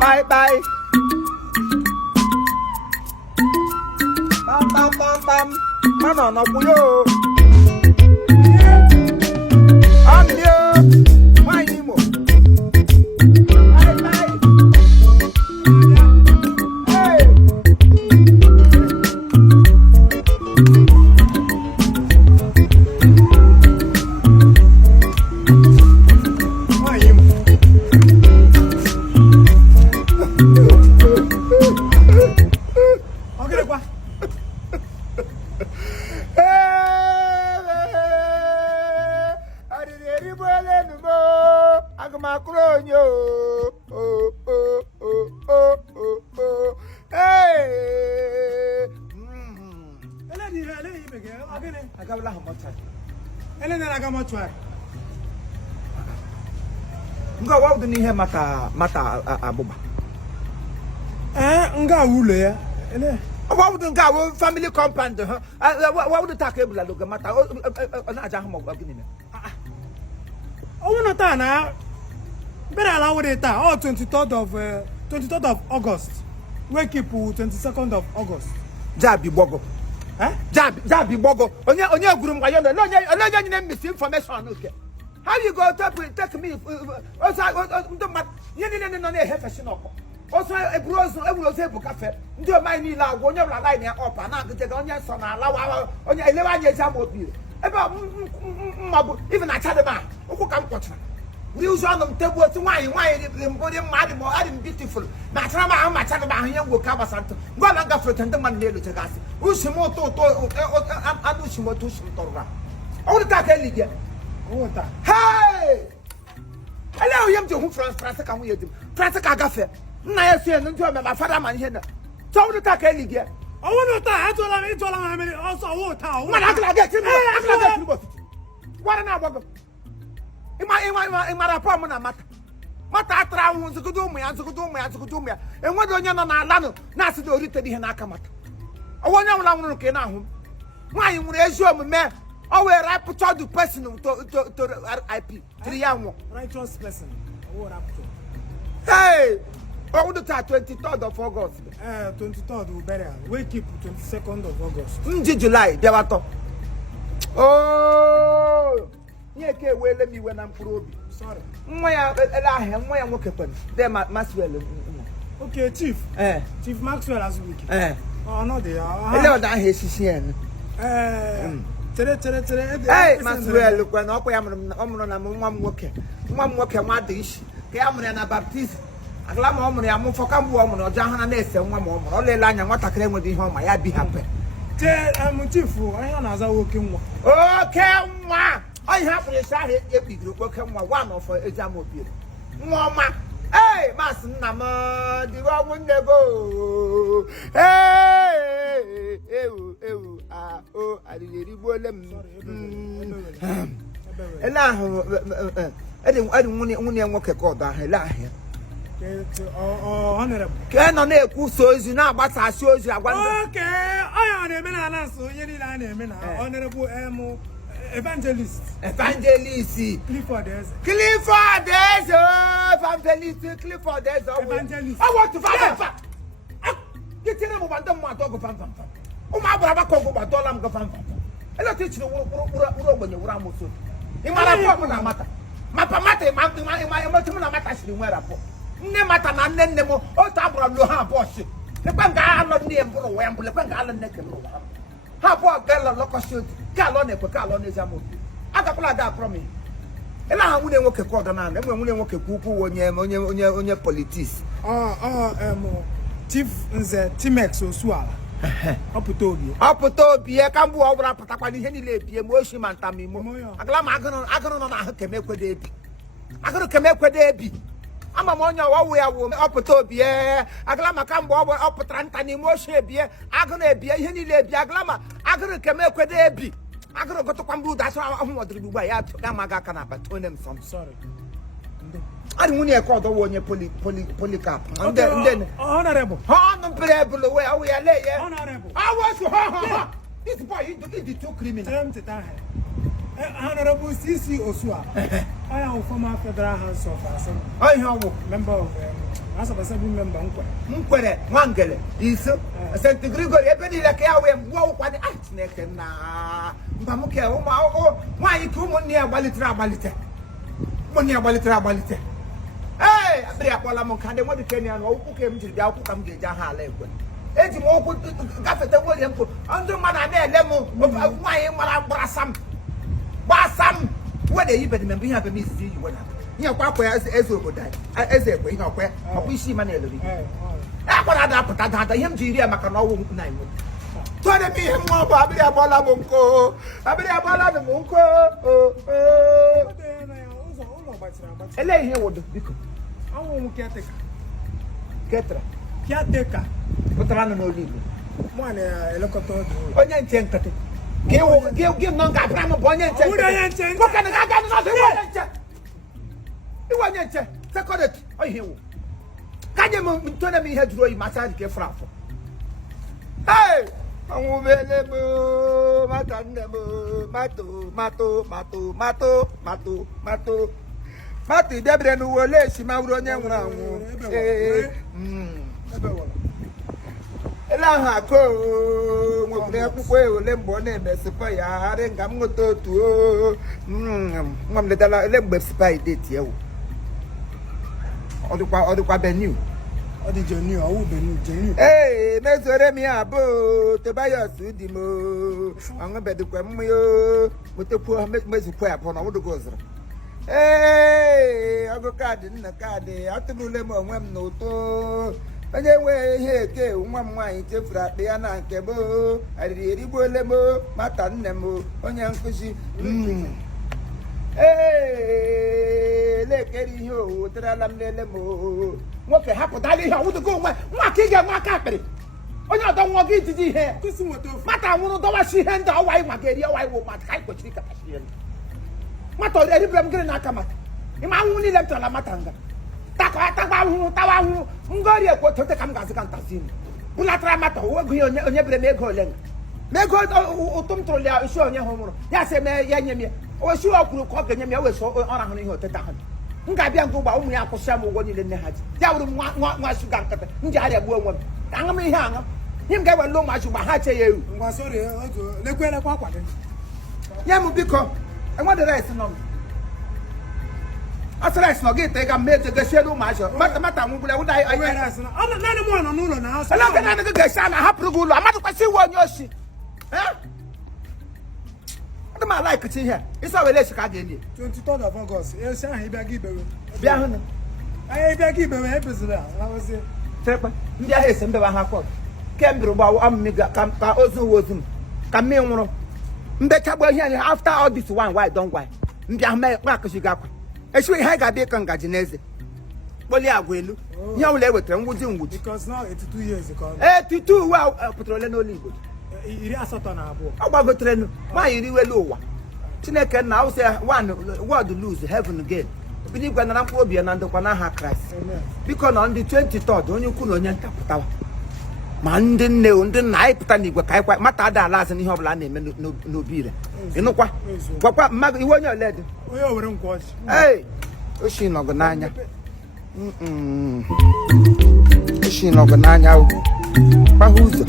Bye bye. Bam bam bam bam. Mano no buyo. I'm here. My Imo. Bye bye. Hey. My Imo. Okay, quoi? Nga wa wudi nihe mata abuba. Nga wule ya. Wa wudi nga wo family compound ha. Wa wudi ta kebula loga mata na aja ha mo gini me. Owo ta na bere ala wudi ta 23rd of August. We keep 22nd of August. Jabi bogo. Jabi bogo. Onye guru m kwayo no onye nyine misinformation okay. How you go take me? Also, you no hefe shinoko. Also, a bros, I will say cafe. Do my knee la, when you're line up, and I get on your son, on your 11 years old. About even I tell the man who come watch. News on them table to why mad more adding beautiful. Matrama, how much about him will cover something. Go and go for the man near the gas. Ushimoto, and Ushimoto, Torah. All the time, hey! Hello, you to France can we do? France Cagafe. I see and my father man here. So the take any gear. I want to I told him also water. I get him. What an hour. In my apartment, Mata Traun, to do me, and to do me, and what do you know? Lano, Nasi do it in Nakamat. I want to long can now. Why you raise your man? Oh, we're rapporteur du person to IP. Righteous person. Hey! Oh, the 23rd of August. 23rd will better. We keep 22nd of August. July, there was. Oh! Yeah, okay, well, let me when I'm probing. Sorry. My working. There, Maxwell. Okay, Chief. Chief Maxwell as week. Oh, no, they are. Hello, that is here. Hey, Maxwell, look when I'm working. One working, my dish. Cameron Baptist. A glam woman, I'm for come woman or Jahana Ness and one woman. Only line and what I claim with the home, I'd be happy. I'm Chief. I am as a working one. Okay, ma. I have to say, if you work one of a jamopil. Mama. Hey, Master Nama, the one go. Hey, I didn't want them. And now, I didn't want to work a call down here. Honorable. Can on a good so is now, but I show you. Okay, I am a man, so you need an honorable evangelist. Clifford, evangelist. I want to find get in one dog of oh, my brother, go by Dolam Gafan. I don't teach you when you were so. In my apartment, matter. My pamata, my matter, where I put. Nemata and then Nemo, or Tabra Loha Bosch. The Bangal on the Emperor, the Bangal and Necamo. How about Gala Locoshoot, Calone, Calon is a movie. I got that from me. And I wouldn't work a quarter and then we wouldn't work a cuckoo on your politics. Chief the Timex or Swala. Apotobia, Cambo, Rapatapani, Henry, Moshi Mantami, Aglam, I can make with it. I can make with it. I'm a monya way up a tobia, Aglama Cambo up a Trantani Moshe beer, Agone beer, Henny Labia, Glama, Agone can make with it. I'm going to go to Cambu, that's why I want to do by Gamagakana, but turn them some. Sorry. I don't want to call the one polycap. And then honorable. Honorable, where we are late. Honorable. I was this boy, you did the two criminals. Honorable CC Osua. I am former Federal House of Assembly. Oh, you Member of House of Assembly member. Mkwere, Wangele, Iso, St. Gregory, everybody like I will walk one act neck and Pamuke, why you come near Balitra. Money Balitra. Hey, Abriapola Moncade, what the Kenyan who came to the outcome of Jaha Level. Eti mo ko gafete wo ye ko ando mana na elemo why mara brasam basam wo de yi bedi me bi ha be mi si yi wona nya kwa kwa ezo bodai eze ko ina kwa obishi mana elobi akwara da pata da yem jiri maka na owo na imo to de mi hem mo ba abiri abola mo nko abiri abola no mo nko ele ihe wodo biko awu mu kiateka kiateka Butrano no livro. Mano, ele contou tudo. Onye nche nkate. Give no ga bramo onye nche. Onye nche. Ko kana ga no so onye nche. Onye nche. Second oyi hewo. Kaje mo ntona mi heduro yi massage ke frafo. Hey! Anwu bele mo matande mo mato. Mati debre nu wole si ma wuro nye nwura anwu. Ela ha ko ngopre akwukwe ole mbo na emesipa ya are nga ngoto otu le dala ele mbe sipa date ye wo odukwa benu odi jenu awu benu jenu mezore mi abo to bayo sudi mo anwo bedukwa myo motepo mezupo ya pona wodo gozra ago card nna card atulule mo onwe m n'ụtọ onye nwe ihe eke nwa m nwaanyị chefuru akpa ya na nke mo arịrị erigbuole mo mata nne m onye nkụzi lekere ihe owu terala m lele mo nwoke hapụtala ihe ọwụdụgo onwe nwa ka ị ga-enwe aka akpịrị onye ọdọ nwa gị ijiji ihe mata nwụrụ dọwachi ihe ndị ọwa ịnwa ga-eri ọwa iwu mata ka anyị kwechiri kapachi ya mata eribere m gịrị n'aka mata ịma ahụhụ niile m chọrọla mata nga tawa ahụhụ ngori ekwo tote ka m ga-azị ka ntazim bulatara mata ego onye bere m ego ole ma ego ụtụ m tụrụ ya isi onye hụ mụrụ ya sị mee ya nye m ya osi ọ kwuru ka ọ ga-enye m ya wesi ọ rahụrụ ihe oteta ha m ga-abịa nke ụgba ụmụ ya akwụsịa m ụgwọ niile nne ha ji ya wụrụ nwa shuga nkịtị m ji arịa gbuo onwe m ka aṅụ m ihe aṅụ ihe m ga-ewere ụmụazị mgbe ha che ya ewu nye m biko enwedị rice nọ m asịrịsị nọ gị ite ga mme ete gesiere ụmụazị mata nwụgbule ụda elege naanị gị ga-esi a na-ahapụrụ gị ụlọ amadụkwasị iwe onye osi ndị m alaikịcha ihe isi were esi ka a ga-enye 23rd of August esi ahụ ịbịa gị ibewe bịa hụ na ịbịa gị ibewe ebeziri tekpe ndị ahụ esi mbewe ha kwọd kembiri gbawa ọmụmị ka ozu uwe ozu m ka mmiri nwụrụ mbechagbo ihe anyị after all this one why don't why mbịa hụ mee akụchi gị akwa echiwe ihe anyị ga-abịa ịkọ ngaji n'eze kpolie agwa elu ihe ọbụla ewetara mwuji 82 uwe pụtara ole n'olu Igbo 82 ọ gbagoterenu nwaanyị riwelu ụwa Chineke nna awụsị ya word lose heaven gain bido igwe nara mkpụrụ obi ya na ndokwa n'aha Kraịst biko na ndị 23rd onye ukwu na onye nta pụtawa ma ndị nne ndị nna anyị pụta n'igwe ka anyị mata ada ala azị n'ihe ọbụla a na-eme n'obi ire ịnụkwa gwakwa mmadụ iwe onye ole dị oshi nọgụ n'anya oshi nọgụ n'anya gbagha ụzọ